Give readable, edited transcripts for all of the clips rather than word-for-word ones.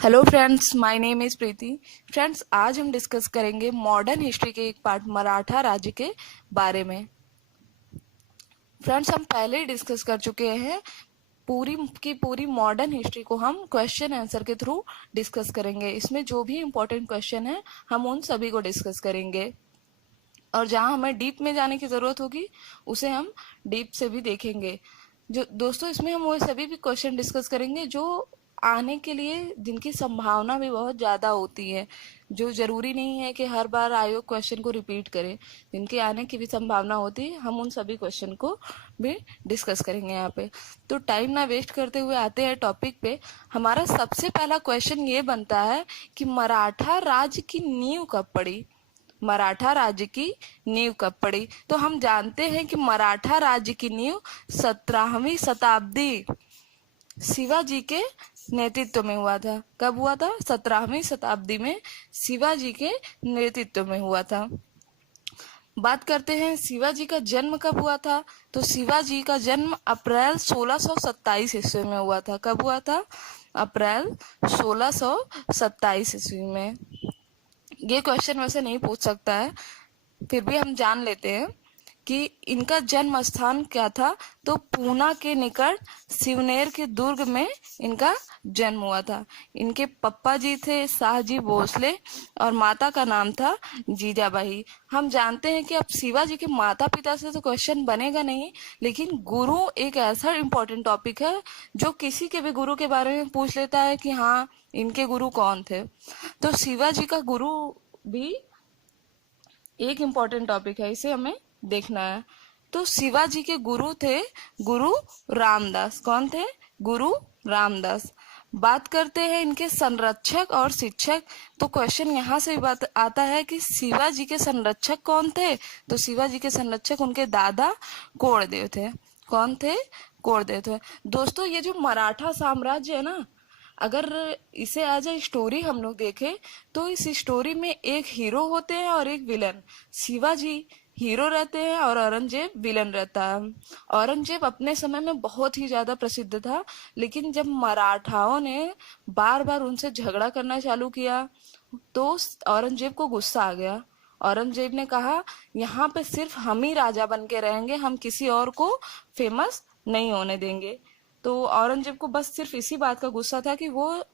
Hello friends, my name is Preeti. Friends, आज हम discuss करेंगे मॉडर्न हिस्ट्री के एक पार्ट मराठा राज्य के बारे में। फ्रेंड्स, हम पहले ही डिस्कस कर चुके हैं। पूरी की पूरी मॉडर्न हिस्ट्री को हम क्वेश्चन आंसर के थ्रू डिस्कस करेंगे। इसमें जो भी इम्पोर्टेंट क्वेश्चन है हम उन सभी को डिस्कस करेंगे, और जहाँ हमें डीप में जाने की ज़रूरत होगी उसे हम डीप से भी देखेंगे। जो दोस्तों, इसमें हम वो सभी भी क्वेश्चन डिस्कस करेंगे जो आने के लिए जिनकी संभावना भी बहुत ज़्यादा होती है। जो ज़रूरी नहीं है कि हर बार आयोग क्वेश्चन को रिपीट करे, जिनके आने की भी संभावना होती है, हम उन सभी क्वेश्चन को भी डिस्कस करेंगे यहाँ पे। तो टाइम ना वेस्ट करते हुए आते हैं टॉपिक पे। हमारा सबसे पहला क्वेश्चन ये बनता है कि मराठा राज्य की नींव कब पड़ी। मराठा राज्य की नींव कब पड़ी? तो हम जानते हैं कि मराठा राज्य की नींव 17वीं शताब्दी शिवाजी के नेतृत्व में हुआ था। कब हुआ था? 17वीं शताब्दी में शिवाजी के नेतृत्व में हुआ था। बात करते हैं शिवाजी का जन्म कब हुआ था। तो शिवाजी का जन्म अप्रैल 1627 ईस्वी में हुआ था। कब हुआ था? अप्रैल 1627 ईस्वी में। ये क्वेश्चन वैसे नहीं पूछ सकता है, फिर भी हम जान लेते हैं कि इनका जन्म स्थान क्या था। तो पूना के निकट सिवनेर के दुर्ग में इनका जन्म हुआ था। इनके पप्पा जी थे शाहजी भोसले और माता का नाम था जीजाबाई। हम जानते हैं कि अब शिवाजी के माता पिता से तो क्वेश्चन बनेगा नहीं, लेकिन गुरु एक ऐसा इम्पोर्टेंट टॉपिक है जो किसी के भी गुरु के बारे में पूछ लेता है कि हाँ, इनके गुरु कौन थे। तो शिवाजी का गुरु भी एक इम्पॉर्टेंट टॉपिक है, इसे हमें देखना है। तो शिवाजी के गुरु थे गुरु रामदास। कौन थे? गुरु रामदास। बात करते हैं इनके संरक्षक और शिक्षक। तो क्वेश्चन यहाँ से भी बात आता है कि शिवाजी के संरक्षक कौन थे। तो शिवाजी के संरक्षक उनके दादा कोड़देव थे। कौन थे? कोड़देव थे। दोस्तों, ये जो मराठा साम्राज्य है ना, अगर इसे एज ए स्टोरी हम लोग देखें तो इस स्टोरी में एक हीरो होते हैं और एक विलन। शिवाजी हीरो रहते हैं और औरंगजेब विलन रहता है। औरंगजेब अपने समय में बहुत ही ज्यादा प्रसिद्ध था, लेकिन जब मराठाओं ने बार बार उनसे झगड़ा करना चालू किया तो औरंगजेब को गुस्सा आ गया। औरंगजेब ने कहा, यहाँ पे सिर्फ हम ही राजा बन के रहेंगे, हम किसी और को फेमस नहीं होने देंगे। तो औरंगजेब को बस सिर्फ इसी बात का गुस्सा था कि वो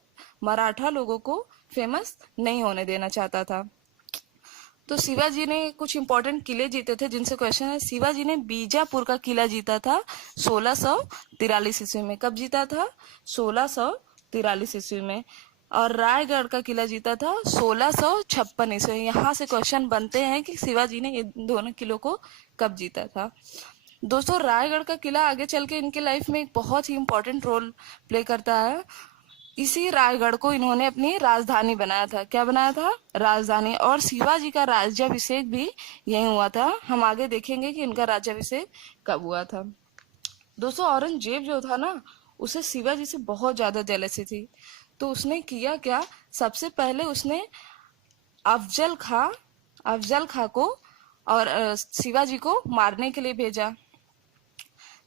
मराठा लोगों को फेमस नहीं होने देना चाहता था। तो शिवाजी ने कुछ इंपॉर्टेंट किले जीते थे जिनसे क्वेश्चन है। शिवाजी ने बीजापुर का किला जीता था 1643 ईस्वी में। कब जीता था? 1643 ईस्वी में। और रायगढ़ का किला जीता था 1656 ईस्वी। यहाँ से क्वेश्चन बनते हैं कि शिवाजी ने ये दोनों किलों को कब जीता था। दोस्तों, रायगढ़ का किला आगे चल के इनके लाइफ में एक बहुत ही इम्पोर्टेंट रोल प्ले करता है। इसी रायगढ़ को इन्होंने अपनी राजधानी बनाया था। क्या बनाया था? राजधानी। और शिवाजी का राज्याभिषेक भी यहीं हुआ था। हम आगे देखेंगे कि इनका राज्याभिषेक कब हुआ था। दोस्तों, औरंगजेब जो था ना, उसे शिवाजी से बहुत ज्यादा जेलसी थी। तो उसने किया क्या? सबसे पहले उसने अफजल खां को और शिवाजी को मारने के लिए भेजा।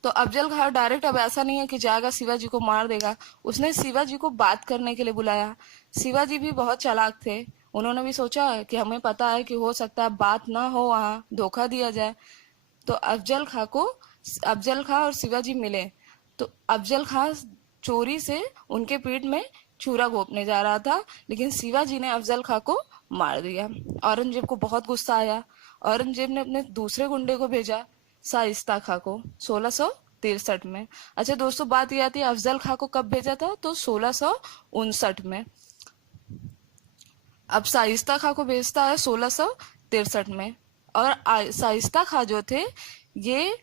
तो अफजल खान डायरेक्ट अब ऐसा नहीं है कि जाएगा शिवाजी को मार देगा। उसने शिवाजी को बात करने के लिए बुलाया। शिवाजी भी बहुत चालाक थे। उन्होंने भी सोचा कि हमें पता है कि हो सकता है बात ना हो, वहाँ धोखा दिया जाए। तो अफजल खां और शिवाजी मिले। तो अफजल खां चोरी से उनके पीठ में छुरा घोंपने जा रहा था, लेकिन शिवाजी ने अफजल खां को मार दिया। औरंगजेब को बहुत गुस्सा आया। औरंगजेब ने अपने दूसरे गुंडे को भेजा, शाइस्ता खां को, 1663 में। अच्छा दोस्तों, बात ये आती है अफजल खां को कब भेजा था। तो 1659 में। अब शाइस्ता खां को भेजता है 1663 में। और शाइस्ता खां जो थे, ये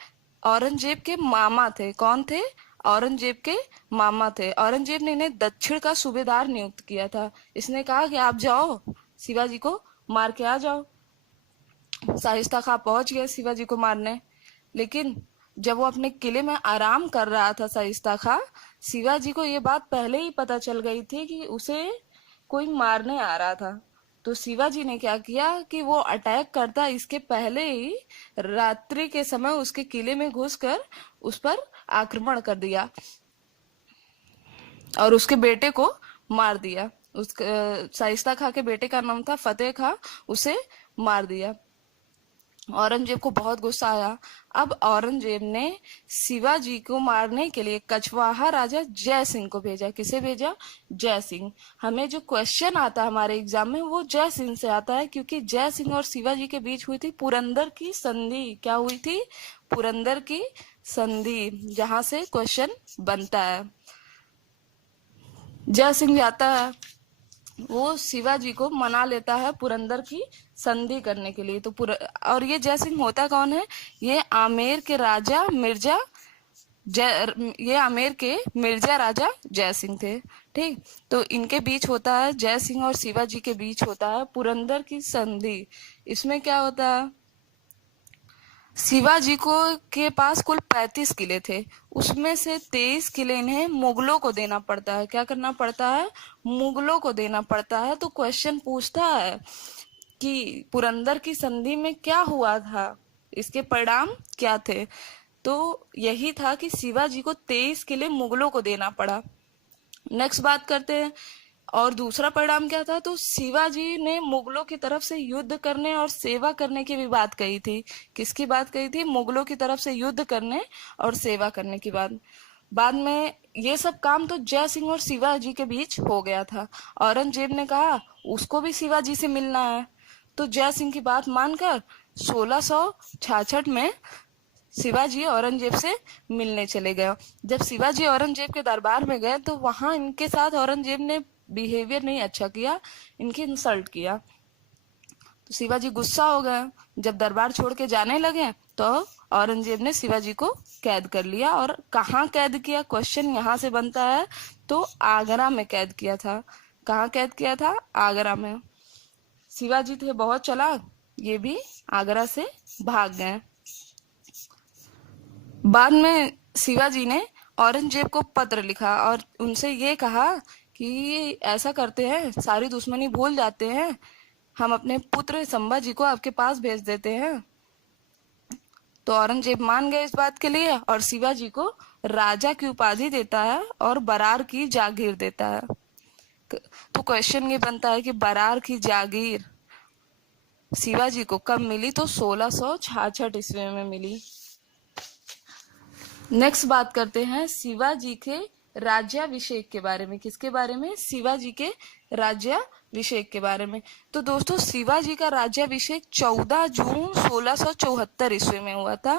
औरंगजेब के मामा थे। कौन थे? औरंगजेब के मामा थे। औरंगजेब ने इन्हें दक्षिण का सूबेदार नियुक्त किया था। इसने कहा कि आप जाओ, शिवाजी को मार के आ जाओ। शाइस्ता खां पहुंच गए शिवाजी को मारने, लेकिन जब वो अपने किले में आराम कर रहा था शाइस्ता खां, शिवाजी को ये बात पहले ही पता चल गई थी कि उसे कोई मारने आ रहा था। तो शिवाजी ने क्या किया कि वो अटैक करता इसके पहले ही रात्रि के समय उसके किले में घुसकर उस पर आक्रमण कर दिया और उसके बेटे को मार दिया। उस शाइस्ता खां के बेटे का नाम था फतेह खां, उसे मार दिया। औरंगजेब को बहुत गुस्सा आया। अब औरंगजेब ने शिवाजी को मारने के लिए कछवाहा राजा जय सिंह को भेजा। किसे भेजा? जय सिंह। हमें जो क्वेश्चन आता है हमारे एग्जाम में वो जय सिंह से आता है, क्योंकि जय सिंह और शिवाजी के बीच हुई थी पुरंदर की संधि। क्या हुई थी? पुरंदर की संधि, जहां से क्वेश्चन बनता है। जय सिंह जाता है, वो शिवाजी को मना लेता है पुरंदर की संधि करने के लिए। तो और ये जय सिंह होता कौन है? ये आमेर के राजा मिर्जा ये आमेर के मिर्जा राजा जय सिंह थे। ठीक, तो इनके बीच होता है, जय सिंह और शिवाजी के बीच होता है पुरंदर की संधि। इसमें क्या होता है? शिवाजी को के पास कुल 35 किले थे, उसमें से 23 किले इन्हें मुगलों को देना पड़ता है। क्या करना पड़ता है? मुगलों को देना पड़ता है। तो क्वेश्चन पूछता है कि पुरंदर की संधि में क्या हुआ था, इसके परिणाम क्या थे? तो यही था कि शिवाजी को 23 किले मुगलों को देना पड़ा। नेक्स्ट बात करते हैं, और दूसरा परिणाम क्या था? तो शिवाजी ने मुगलों की तरफ से युद्ध करने और सेवा करने की भी बात कही थी। किसकी बात कही थी? मुगलों की तरफ से युद्ध करने और सेवा करने की बात। बाद में ये सब काम तो जय सिंह और शिवाजी के बीच हो गया था। औरंगजेब ने कहा उसको भी शिवाजी से मिलना है, तो जय सिंह की बात मानकर 1666 में शिवाजी औरंगजेब से मिलने चले गए। जब शिवाजी औरंगजेब के दरबार में गए तो वहां इनके साथ औरंगजेब ने बिहेवियर नहीं अच्छा किया, इनकी इंसल्ट किया। तो शिवाजी गुस्सा हो गए। जब दरबार छोड़ के जाने लगे तो औरंगजेब ने शिवाजी को कैद कर लिया। और कहाँ कैद किया? क्वेश्चन यहाँ से बनता है। तो आगरा में कैद किया था। कहाँ कैद किया था? आगरा में। शिवाजी थे बहुत चालाक, ये भी आगरा से भाग गए। बाद में शिवाजी ने औरंगजेब को पत्र लिखा और उनसे ये कहा कि ऐसा करते हैं, सारी दुश्मनी भूल जाते हैं, हम अपने पुत्र संभाजी को आपके पास भेज देते हैं। तो औरंगजेब मान गए इस बात के लिए और शिवाजी को राजा की उपाधि देता है और बरार की जागीर देता है। तो क्वेश्चन ये बनता है कि बरार की जागीर शिवाजी को कब मिली? तो 1666 ईस्वी में मिली। नेक्स्ट बात करते हैं शिवाजी के राज्याभिषेक के बारे में। किसके बारे में? शिवाजी के राज्याभिषेक के बारे में। तो दोस्तों शिवाजी का राज्याभिषेक 14 जून 1674 ईस्वी में हुआ था।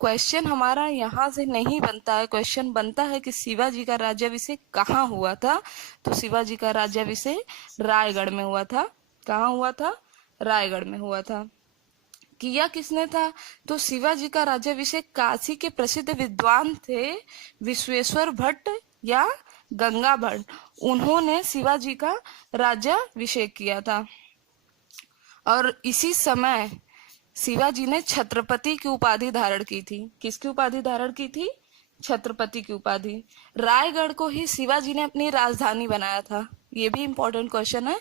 क्वेश्चन हमारा यहाँ से नहीं बनता है, क्वेश्चन बनता है कि शिवाजी का राज्याभिषेक कहाँ हुआ था। तो शिवाजी का राज्याभिषेक रायगढ़ में हुआ था। कहाँ हुआ था? रायगढ़ में हुआ था। किया किसने था? तो शिवाजी का राज्याभिषेक काशी के प्रसिद्ध विद्वान थे विश्वेश्वर भट्ट या गंगा भट्ट, उन्होंने शिवाजी का राज्याभिषेक किया था। और इसी समय शिवाजी ने छत्रपति की उपाधि धारण की थी। किसकी उपाधि धारण की थी? छत्रपति की उपाधि। रायगढ़ को ही शिवाजी ने अपनी राजधानी बनाया था। ये भी इंपॉर्टेंट क्वेश्चन है।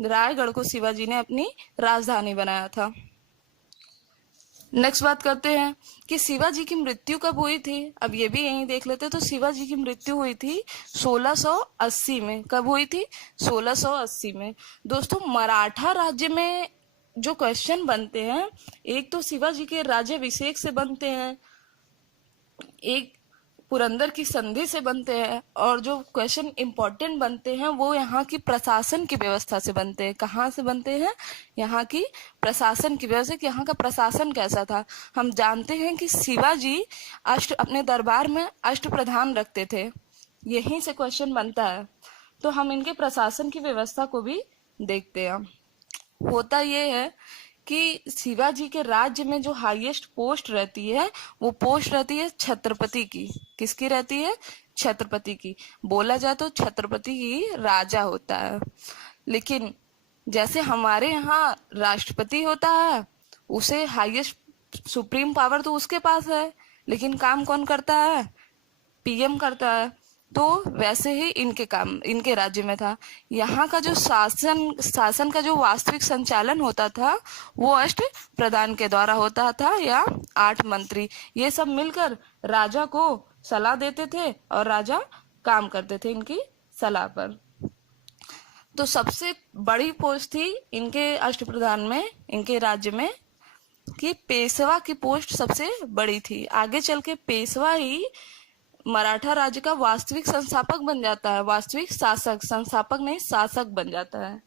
रायगढ़ को शिवाजी ने अपनी राजधानी बनाया था। नेक्स्ट बात करते हैं कि शिवाजी की मृत्यु कब हुई थी। अब ये भी यहीं देख लेते हैं। तो शिवाजी की मृत्यु हुई थी 1680 में। कब हुई थी? 1680 में। दोस्तों मराठा राज्य में जो क्वेश्चन बनते हैं, एक तो शिवाजी के राज्याभिषेक से बनते हैं, एक पुरंदर की संधि से बनते हैं, और जो क्वेश्चन इंपॉर्टेंट बनते हैं वो यहाँ की प्रशासन की व्यवस्था से बनते हैं। कहाँ से बनते हैं? यहाँ की प्रशासन की व्यवस्था, यहाँ का प्रशासन कैसा था। हम जानते हैं कि शिवाजी अपने दरबार में अष्ट प्रधान रखते थे, यहीं से क्वेश्चन बनता है। तो हम इनके प्रशासन की व्यवस्था को भी देखते हैं। होता ये है कि शिवाजी के राज्य में जो हाईएस्ट पोस्ट रहती है वो पोस्ट रहती है छत्रपति की। किसकी रहती है? छत्रपति की। बोला जाए तो छत्रपति ही राजा होता है, लेकिन जैसे हमारे यहाँ राष्ट्रपति होता है, उसे हाईएस्ट सुप्रीम पावर तो उसके पास है, लेकिन काम कौन करता है? पीएम करता है। तो वैसे ही इनके राज्य में था। यहाँ का जो शासन का जो वास्तविक संचालन होता था वो अष्ट प्रधान के द्वारा होता था, या 8 मंत्री। ये सब मिलकर राजा को सलाह देते थे और राजा काम करते थे इनकी सलाह पर। तो सबसे बड़ी पोस्ट थी इनके अष्टप्रधान में, इनके राज्य में, कि पेशवा की पोस्ट सबसे बड़ी थी। आगे चल के पेशवा ही मराठा राज्य का वास्तविक संस्थापक बन जाता है, वास्तविक शासक, संस्थापक नहीं शासक बन जाता है।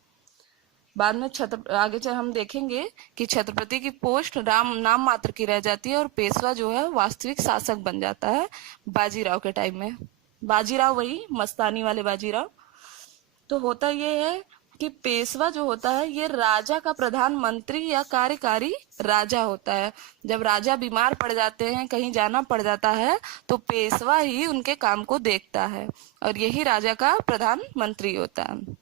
बाद में आगे चल हम देखेंगे कि छत्रपति की पोस्ट राम नाम मात्र की रह जाती है और पेशवा जो है वास्तविक शासक बन जाता है बाजीराव के टाइम में। बाजीराव वही मस्तानी वाले बाजीराव। तो होता ये है कि पेशवा जो होता है ये राजा का प्रधानमंत्री या कार्यकारी राजा होता है। जब राजा बीमार पड़ जाते हैं, कहीं जाना पड़ जाता है, तो पेशवा ही उनके काम को देखता है और यही राजा का प्रधानमंत्री होता है।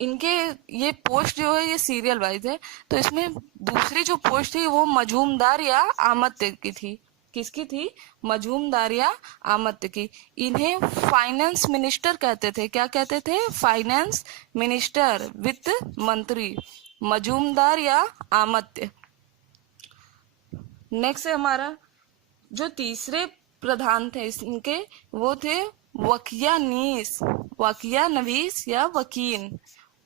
इनके ये पोस्ट जो है ये सीरियल वाइज है। तो इसमें दूसरी जो पोस्ट थी वो मजूमदार या आमत्य की थी। किसकी थी? मजूमदार या आमत्य की। इन्हें फाइनेंस मिनिस्टर कहते थे। क्या कहते थे? फाइनेंस मिनिस्टर, वित्त मंत्री, मजूमदार या आमत्य। नेक्स्ट है हमारा जो तीसरे प्रधान थे इनके, वो थे वकिया नीस, वकिया नवीस या वकील,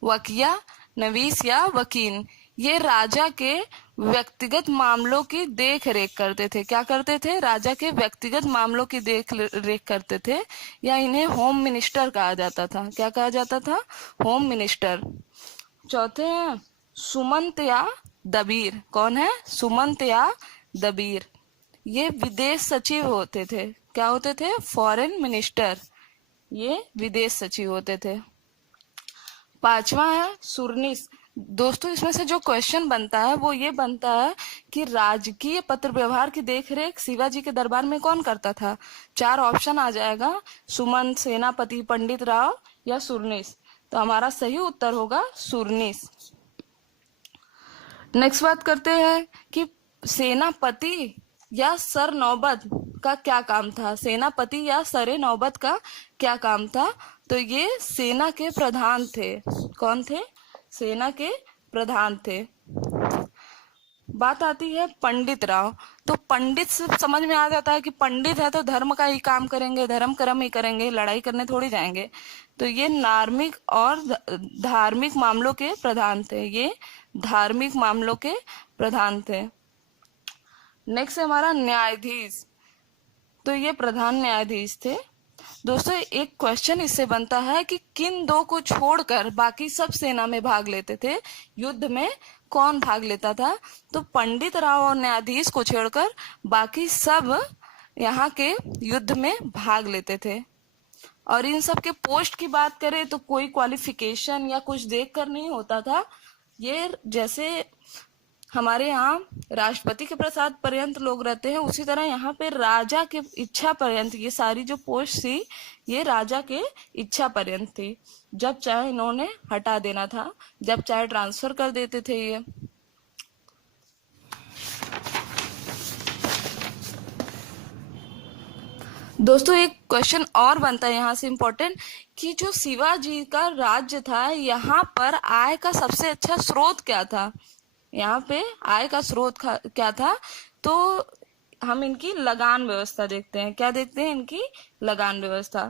वकिया नवीस या वकील। ये राजा के व्यक्तिगत मामलों की देख रेख करते थे। क्या करते थे? राजा के व्यक्तिगत मामलों की देख रेख करते थे, या इन्हें होम मिनिस्टर कहा जाता था। क्या कहा जाता था? Home minister. चौथे हैं सुमंत या दबीर। कौन है? सुमंत या दबीर। ये विदेश सचिव होते थे। क्या होते थे? Foreign minister. ये विदेश सचिव होते थे। पांचवा है सुरनीस। दोस्तों इसमें से जो क्वेश्चन बनता है वो ये बनता है कि राजकीय पत्र व्यवहार की देखरेख शिवाजी के दरबार में कौन करता था? 4 ऑप्शन आ जाएगा, सुमंत, सेनापति, पंडित राव या सुरनीस। तो हमारा सही उत्तर होगा सुरनीस। नेक्स्ट बात करते हैं कि सेनापति या सर नौबत का क्या काम था? सेनापति या सरे नौबत का क्या काम था? तो ये सेना के प्रधान थे। कौन थे? सेना के प्रधान थे। बात आती है पंडित राव। तो पंडित से समझ में आ जाता है कि पंडित है तो धर्म का ही काम करेंगे, धर्म कर्म ही करेंगे, लड़ाई करने थोड़ी जाएंगे। तो ये धार्मिक और धार्मिक मामलों के प्रधान थे। ये धार्मिक मामलों के प्रधान थे। नेक्स्ट है हमारा न्यायाधीश। तो ये प्रधान न्यायाधीश थे। दोस्तों एक क्वेश्चन इससे बनता है कि किन 2 को छोड़कर बाकी सब सेना में भाग लेते थे? युद्ध में कौन भाग लेता था? तो पंडित राव और न्यायाधीश को छोड़कर बाकी सब यहाँ के युद्ध में भाग लेते थे। और इन सब के पोस्ट की बात करें तो कोई क्वालिफिकेशन या कुछ देख कर नहीं होता था। ये जैसे हमारे यहाँ राष्ट्रपति के प्रसाद पर्यंत लोग रहते हैं, उसी तरह यहाँ पे राजा के इच्छा पर्यंत ये सारी जो पोस्ट थी ये राजा के इच्छा पर्यंत थी। जब चाहे इन्होंने हटा देना था, जब चाहे ट्रांसफर कर देते थे ये। दोस्तों एक क्वेश्चन और बनता है यहाँ से इम्पोर्टेंट कि जो शिवाजी का राज्य था यहाँ पर आय का सबसे अच्छा स्रोत क्या था? यहाँ पे आय का स्रोत क्या था? तो हम इनकी लगान व्यवस्था देखते हैं। क्या देखते हैं? इनकी लगान व्यवस्था।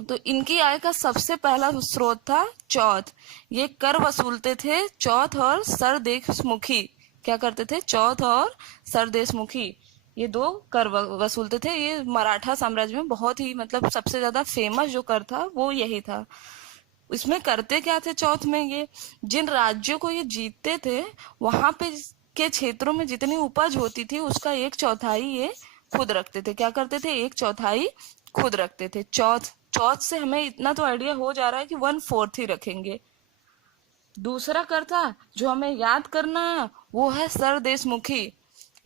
तो इनकी आय का सबसे पहला स्रोत था चौथ। ये कर वसूलते थे चौथ और सरदेशमुखी। क्या करते थे? चौथ और सरदेशमुखी, ये 2 कर वसूलते थे। ये मराठा साम्राज्य में बहुत ही मतलब सबसे ज्यादा फेमस जो कर था वो यही था। इसमें करते क्या थे चौथ में? ये जिन राज्यों को ये जीतते थे वहां पे के क्षेत्रों में जितनी उपज होती थी उसका 1/4 ये खुद रखते थे। क्या करते थे? 1/4 खुद रखते थे। चौथ से हमें इतना तो आइडिया हो जा रहा है कि 1/4 ही रखेंगे। दूसरा कर था जो हमें याद करना है वो है सरदेशमुखी।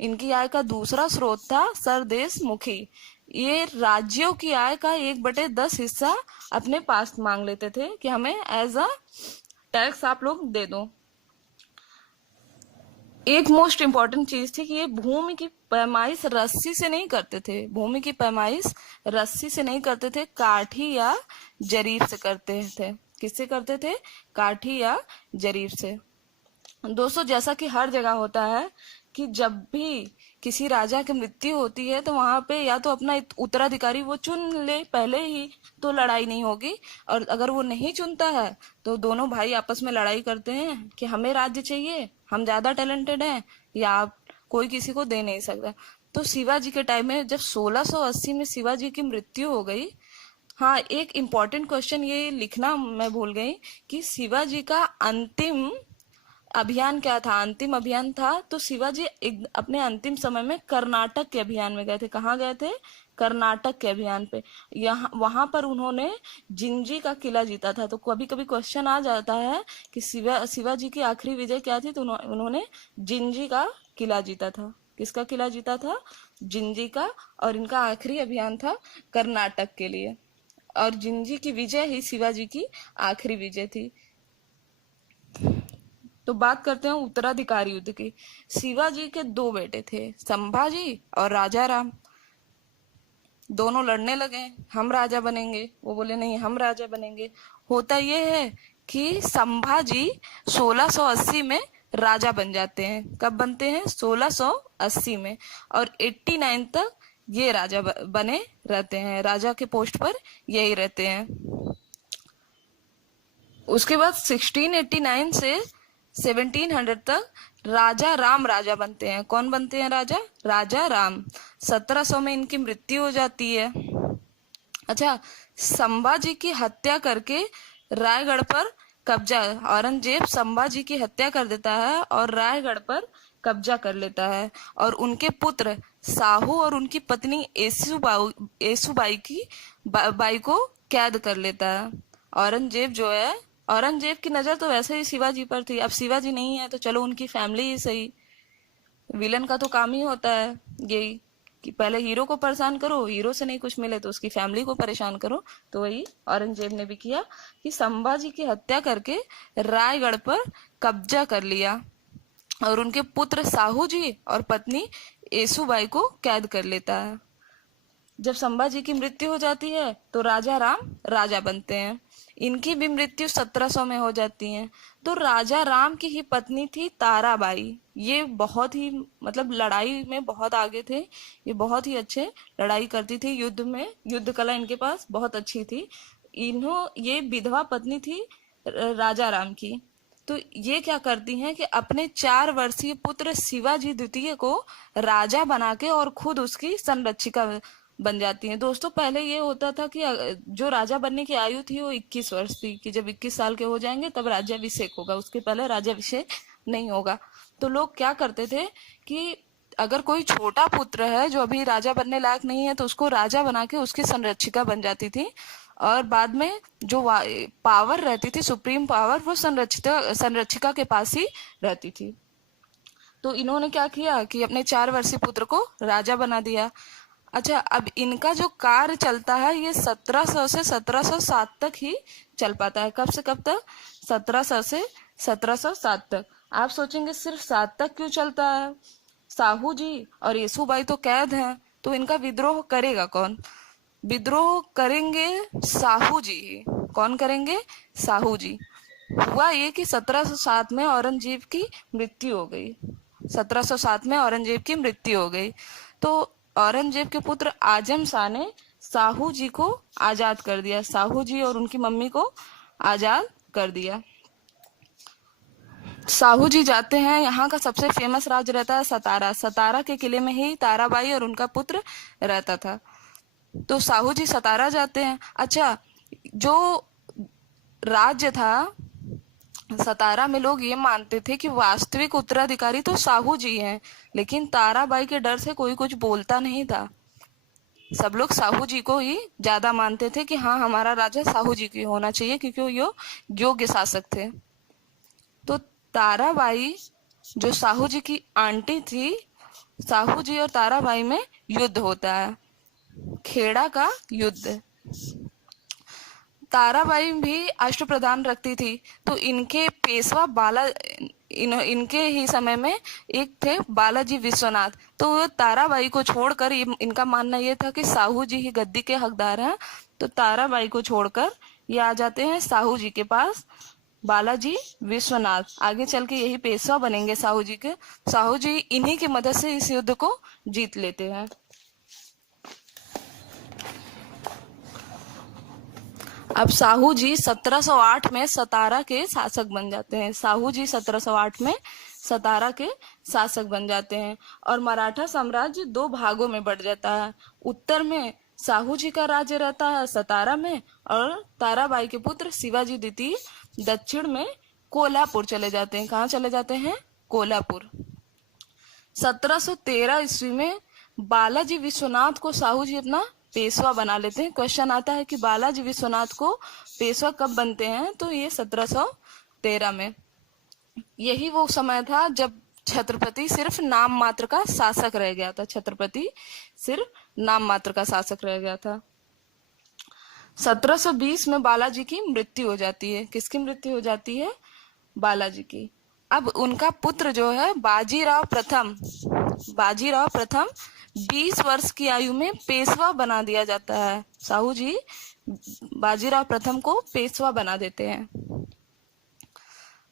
इनकी आय का दूसरा स्रोत था सरदेशमुखी। ये राज्यों की आय का 1/10 हिस्सा अपने पास मांग लेते थे कि हमें एज अ टैक्स आप लोग दे दो। एक मोस्ट इम्पॉर्टेंट चीज थी कि ये भूमि की पैमाइश रस्सी से नहीं करते थे। भूमि की पैमाइश रस्सी से नहीं करते थे, काठी या जरीब से करते थे। किससे करते थे? काठी या जरीब से। दोस्तों जैसा कि हर जगह होता है कि जब भी किसी राजा की मृत्यु होती है तो वहां पे या तो अपना उत्तराधिकारी वो चुन ले पहले ही, तो लड़ाई नहीं होगी। और अगर वो नहीं चुनता है तो दोनों भाई आपस में लड़ाई करते हैं कि हमें राज्य चाहिए, हम ज्यादा टैलेंटेड हैं, या आप कोई किसी को दे नहीं सकता। तो शिवाजी के टाइम में जब 1680 में शिवाजी की मृत्यु हो गई। हाँ, एक इम्पोर्टेंट क्वेश्चन ये लिखना मैं भूल गई कि शिवाजी का अंतिम अभियान क्या था। अंतिम अभियान था तो शिवाजी अपने अंतिम समय में कर्नाटक के अभियान में गए थे। कहाँ गए थे? कर्नाटक के अभियान पे। यहाँ वहां पर उन्होंने जिंजी का किला जीता था। तो कभी कभी क्वेश्चन आ जाता है कि शिवाजी की आखिरी विजय क्या थी, तो उन्होंने जिंजी का किला जीता था। किसका किला जीता था? जिंजी का। और इनका आखिरी अभियान था कर्नाटक के लिए। और जिंजी की विजय ही शिवाजी की आखिरी विजय थी। तो बात करते हैं उत्तराधिकारी युद्ध की। शिवाजी के दो बेटे थे, संभाजी और राजा राम। दोनों लड़ने लगे, हम राजा बनेंगे। वो बोले नहीं, हम राजा बनेंगे। होता यह है कि संभाजी 1680 में राजा बन जाते हैं। कब बनते हैं? 1680 में। और 89 तक ये राजा बने रहते हैं, राजा के पोस्ट पर यही रहते हैं। उसके बाद 1689 से 1700 तक राजा राम राजा बनते हैं। कौन बनते हैं राजा? राजा राम। 1700 में इनकी मृत्यु हो जाती है। अच्छा, संभाजी की हत्या करके रायगढ़ पर कब्जा, औरंगजेब संभाजी की हत्या कर देता है और रायगढ़ पर कब्जा कर लेता है। और उनके पुत्र साहू और उनकी पत्नी येसुबाई की बाई को कैद कर लेता है। औरंगजेब जो है, औरंगजेब की नजर तो वैसे ही शिवाजी पर थी। अब शिवाजी नहीं है तो चलो उनकी फैमिली ही सही। विलन का तो काम ही होता है यही कि पहले हीरो को परेशान करो, हीरो से नहीं कुछ मिले तो उसकी फैमिली को परेशान करो। तो वही औरंगजेब ने भी किया कि संभाजी की हत्या करके रायगढ़ पर कब्जा कर लिया और उनके पुत्र साहू जी और पत्नी येसुबाई को कैद कर लेता है। जब संभाजी की मृत्यु हो जाती है तो राजा राम राजा बनते हैं। इनकी भी मृत्यु 1700 में हो जाती है। तो राजा राम की ही पत्नी थी ताराबाई। ये बहुत ही मतलब लड़ाई में बहुत आगे थे। ये बहुत ही अच्छे लड़ाई करती थी, युद्ध में युद्ध कला इनके पास बहुत अच्छी थी। ये विधवा पत्नी थी राजा राम की। तो ये क्या करती हैं कि अपने 4 वर्षीय पुत्र शिवाजी द्वितीय को राजा बना के और खुद उसकी संरक्षिका बन जाती हैं। दोस्तों पहले ये होता था कि जो राजा बनने की आयु थी वो 21 वर्ष थी, कि जब 21 साल के हो जाएंगे तब राज्याभिषेक होगा, उसके पहले राज्याभिषेक नहीं होगा। तो लोग क्या करते थे कि अगर कोई छोटा पुत्र है जो अभी राजा बनने लायक नहीं है तो उसको राजा बना के उसकी संरक्षिका बन जाती थी। और बाद में जो पावर रहती थी, सुप्रीम पावर, वो संरक्षिका के पास ही रहती थी। तो इन्होंने क्या किया कि अपने 4 वर्षीय पुत्र को राजा बना दिया। अच्छा, अब इनका जो कार्य चलता है ये 1700 से 1707 तक ही चल पाता है। कब से कब तक? 1700 से 1707 तक। आप सोचेंगे सिर्फ 7 तक क्यों चलता है? साहू जी और येसुबाई तो कैद हैं, तो इनका विद्रोह करेगा कौन? विद्रोह करेंगे साहू जी ही। कौन करेंगे? साहू जी। हुआ ये कि 1707 में औरंगजेब की मृत्यु हो गई। 1707 में औरंगजेब की मृत्यु हो गई। तो औरंगजेब के पुत्र आजम शाह ने साहू जी को आजाद कर दिया। साहू जी और उनकी मम्मी को आजाद कर दिया। साहू जी जाते हैं, यहाँ का सबसे फेमस राज रहता है सतारा। सतारा के किले में ही ताराबाई और उनका पुत्र रहता था। तो साहू जी सतारा जाते हैं। अच्छा, जो राज्य था सतारा में, लोग ये मानते थे कि वास्तविक उत्तराधिकारी तो साहू जी हैं, लेकिन ताराबाई के डर से कोई कुछ बोलता नहीं था। सब लोग साहू जी को ही ज्यादा मानते थे कि हाँ, हमारा राजा साहू जी की होना चाहिए, क्योंकि वो योग्य शासक थे। तो ताराबाई जो साहू जी की आंटी थी, साहू जी और ताराबाई में युद्ध होता है, खेड़ा का युद्ध। ताराबाई भी अष्टप्रधान रखती थी। तो इनके पेशवा इनके ही समय में एक थे बालाजी विश्वनाथ। तो ताराबाई को छोड़कर, इनका मानना यह था कि साहू जी ही गद्दी के हकदार हैं। तो ताराबाई को छोड़कर ये आ जाते हैं साहू जी के पास बालाजी विश्वनाथ। आगे चल के यही पेशवा बनेंगे साहू जी के। साहू जी इन्हीं की मदद से इस युद्ध को जीत लेते हैं। अब साहू जी 1708 में सतारा के शासक बन जाते हैं। साहू जी 1708 में सतारा के शासक बन जाते हैं और मराठा साम्राज्य दो भागों में बढ़ जाता है। उत्तर में साहू जी का राज्य रहता है सतारा में और ताराबाई के पुत्र शिवाजी द्वितीय दक्षिण में कोल्हापुर चले जाते हैं। कहाँ चले जाते हैं? कोल्हापुर। 1713 ईस्वी में बालाजी विश्वनाथ को साहू जी अपना पेशवा बना लेते हैं। क्वेश्चन आता है कि बालाजी विश्वनाथ को पेशवा कब बनते हैं? तो ये 1713 में। यही वो समय था जब छत्रपति सिर्फ नाम मात्र का शासक रह गया था। छत्रपति सिर्फ नाम मात्र का शासक रह गया था। 1720 में बालाजी की मृत्यु हो जाती है। किसकी मृत्यु हो जाती है? बालाजी की। अब उनका पुत्र जो है बाजीराव प्रथम, बाजीराव प्रथम 20 वर्ष की आयु में पेशवा बना दिया जाता है। साहू जी बाजीराव प्रथम को पेशवा बना देते हैं।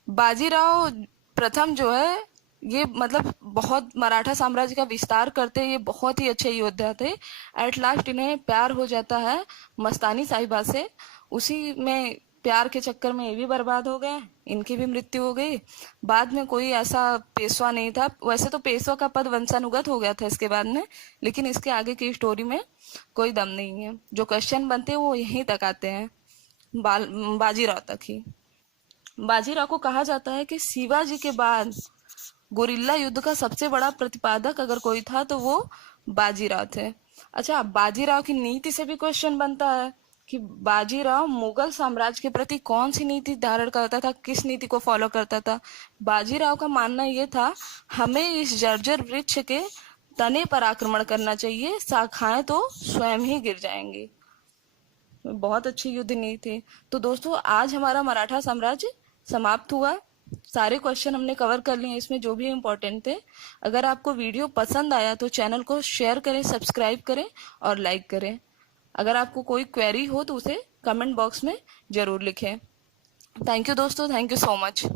बाजीराव प्रथम जो है ये मतलब बहुत मराठा साम्राज्य का विस्तार करते, ये बहुत ही अच्छे योद्धा थे। एट लास्ट इन्हें प्यार हो जाता है मस्तानी साहिबा से। उसी में प्यार के चक्कर में ये भी बर्बाद हो गए, इनकी भी मृत्यु हो गई। बाद में कोई ऐसा पेशवा नहीं था। वैसे तो पेशवा का पद वंशानुगत हो गया था इसके बाद में, लेकिन इसके आगे की स्टोरी में कोई दम नहीं है। जो क्वेश्चन बनते हैं वो यहीं तक आते हैं, बाजीराव तक ही। बाजीराव को कहा जाता है कि शिवाजी के बाद गोरिल्ला युद्ध का सबसे बड़ा प्रतिपादक अगर कोई था तो वो बाजीराव थे। अच्छा, बाजीराव की नीति से भी क्वेश्चन बनता है कि बाजीराव मुगल साम्राज्य के प्रति कौन सी नीति धारण करता था, किस नीति को फॉलो करता था। बाजीराव का मानना ये था, हमें इस जर्जर वृक्ष के तने पर आक्रमण करना चाहिए, शाखाएं तो स्वयं ही गिर जाएंगी। बहुत अच्छी युद्ध नीति थी। तो दोस्तों आज हमारा मराठा साम्राज्य समाप्त हुआ। सारे क्वेश्चन हमने कवर कर लिए, इसमें जो भी इम्पोर्टेंट थे। अगर आपको वीडियो पसंद आया तो चैनल को शेयर करें, सब्सक्राइब करें और लाइक करें। अगर आपको कोई क्वेरी हो तो उसे कमेंट बॉक्स में जरूर लिखें। थैंक यू दोस्तों, थैंक यू सो मच।